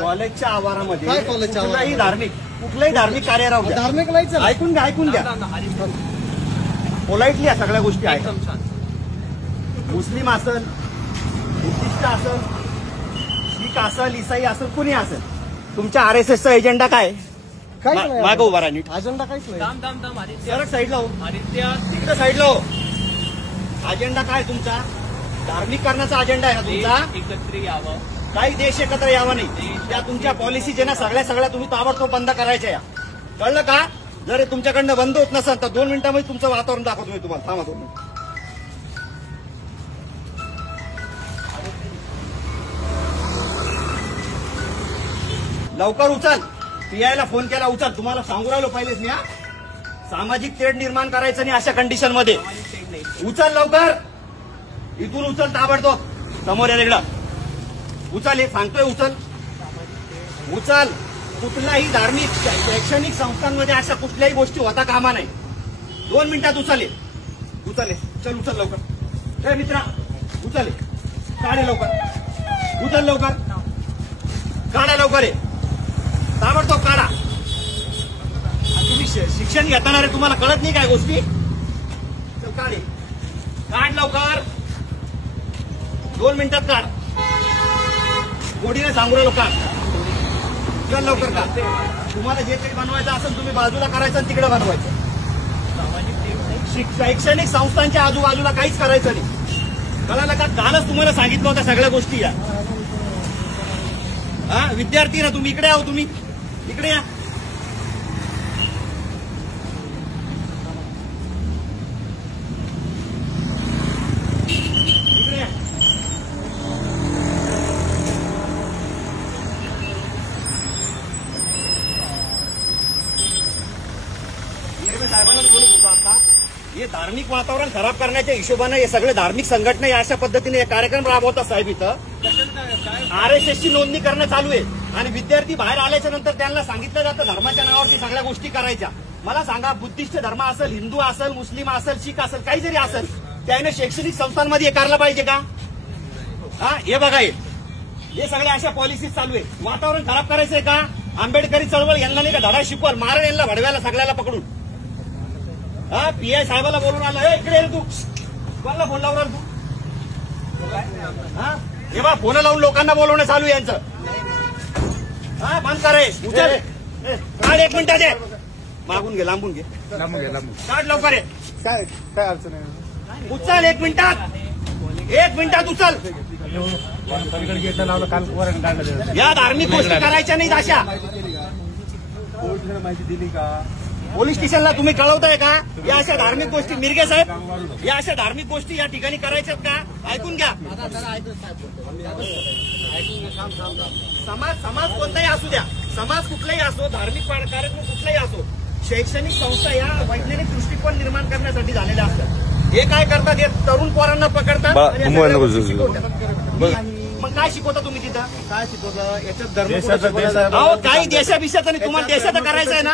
कॉलेजच्या आवारामध्ये काय कॉलेजच्या कुठलाही धार्मिक कार्य राहू द्या. धार्मिक नाही चालत. ऐकून घ्या पोलाइटली या सगळ्या गोष्टी आहेत. मुस्लिम असल, बुद्धिस्ट असल, शीख असल, इसाई असल, कुणी असेल, तुमच्या RSSचा एजेंडा काय? मागं उभा राहा नीट. अजेंडा काहीच नाही. सरळ साईडला हो, तिकडे साईडला हो. अजेंडा काय तुमचा? धार्मिक करण्याचा अजेंडा आहे ना तुमचा? एकत्र यावं, काही देश एकत्र यावा नाही. त्या तुमच्या पॉलिसीज आहे ना सगळ्या तुम्ही ताबडतोब बंद करायच्या या. कळलं का? जर हे तुमच्याकडनं बंद होत नसेल तर 2 मिनिटांमध्ये तुमचं वातावरण दाखवतो मी तुम्हाला. थांबा 2 मिनिट. लवकर उचल. PI फोन केला, उचल. तुम्हाला सांगू राहिलो पहिलेच मी. सामाजिक तेढ निर्माण करायचं नाही अशा कंडिशन मध्ये. उचल लवकर. इथून उचल ताबडतोब. समोर या इकडं उचल. हे सांगतोय उचल. कुठल्याही धार्मिक शैक्षणिक संस्थांमध्ये अशा कुठल्याही गोष्टी होता कामा नाही. 2 मिनिटात उचल. चल उचल लवकर. ए मित्रा उचल. काढे लवकर. उचल लवकर. काढा लवकर. आहे ताबडतोब काढा. तुम्ही शिक्षण घेताना रे तुम्हाला कळत नाही काय गोष्टी? चल काढ लवकर. 2 मिनिटात काढ. गोडीने सांगू राहिलो काढ. चल लवकर काढ. तुम्हाला जे काही बनवायचं असेल तुम्ही बाजूला करायचं आणि तिकडे बनवायचं. शैक्षणिक संस्थांच्या आजूबाजूला काहीच करायचं नाही. कळालं का? कालच तुम्हाला सांगितलं होतं सगळ्या गोष्टी या. विद्यार्थी ना तुम्ही इकडे आहो. तुम्ही इकडे या. साहेबांनाच बोलत होतो आता. हे धार्मिक वातावरण खराब करण्याच्या हिशोबाने हे सगळे धार्मिक संघटना अशा पद्धतीने हे कार्यक्रम राबवतात साहेब. इथं RSSची नोंदणी करणं चालू आहे आणि विद्यार्थी बाहेर आल्याच्या नंतर त्यांना सांगितलं जातं धर्माच्या नावावरती सगळ्या गोष्टी करायच्या. मला सांगा, बुद्धिस्ट धर्म असेल, हिंदू असेल, मुस्लिम असेल, शीख असेल, काही जरी असेल, त्याने शैक्षणिक संस्थांमध्ये हे करायला पाहिजे का? हे बघा, हे सगळ्या अशा पॉलिसीज चालू आहे. वातावरण खराब करायचंय का? आंबेडकरी चळवळ यांना नाही का धडा शिकवाल? मारण यांना भडव्याला सगळ्याला पकडून. PI साहेबाला बोलून आला. इकडे तू कोणाला फोन लावणार तू? हे बा फोन लावून लोकांना बोलवणं चालू आहे यांचं. बंद करे. उचल. काढ 1 मिनिटात. मागून घे, लांबून घे. काढ लवकर. काय अडचण आहे? उचल 1 मिनिटात. 1 मिनिटात उचल. या धार्मिक गोष्टी करायच्या नाहीत अशा. माहिती दिली का? पोलीस स्टेशनला तुम्ही कळवताय का? या अशा धार्मिक गोष्टी मिरगे साहेब, या अशा धार्मिक गोष्टी या ठिकाणी करायच्यात का? ऐकून घ्या. समाज कोणताही असू द्या, समाज कुठलाही असो, धार्मिक कार्यक्रम कुठलाही असो, शैक्षणिक संस्था या वैज्ञानिक दृष्टिकोन निर्माण करण्यासाठी झालेल्या असतात. हे काय करतात? हे तरुण पोरांना पकडतात. मग काय शिकवता तुम्ही तिथं? काय शिकवता? याच्यात धर्म अहो काही देशाभिषेक आणि तुम्हाला देशाचं करायचं आहे ना.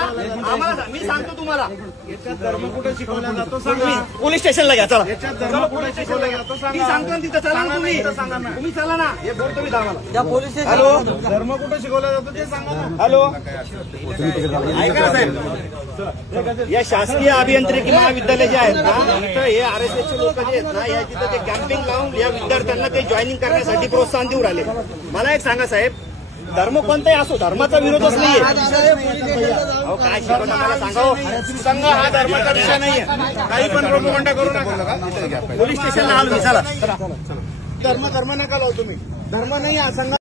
आम्हाला मी सांगतो तुम्हाला याच्यात धर्म कुठे शिकवला जातो सांगा. पोलीस स्टेशनला घ्या. चला याच्यात धर्म कुठे शिकवला जातो मी सांगतो ना तिथं. चला ना तुम्ही चला ना. हे बोलतो मी आम्हाला. हॅलो, धर्म कुठे शिकवला जातो ते सांगा ना. हॅलो, ऐका साहेब, या शासकीय अभियांत्रिकी महाविद्यालय जे आहेत ना, इथं हे RSSचे लोक जे आहेत ना, या तिथं ते कॅम्पिंग लावून या विद्यार्थ्यांना ते जॉईनिंग करण्यासाठी प्रोत्साहन देऊ राहिले. मला एक सांगा साहेब, धर्म कोणताही असो, धर्माचा विरोधच नाहीये. अहो काय शिकवता मला सांगा. संघ हा धर्माचा विषय नाहीये. काही पण प्रोपगंडा करू नका. पोलीस स्टेशनला आलो मी. चला. धर्म नका लावू तुम्ही. धर्म नाही हा संघ.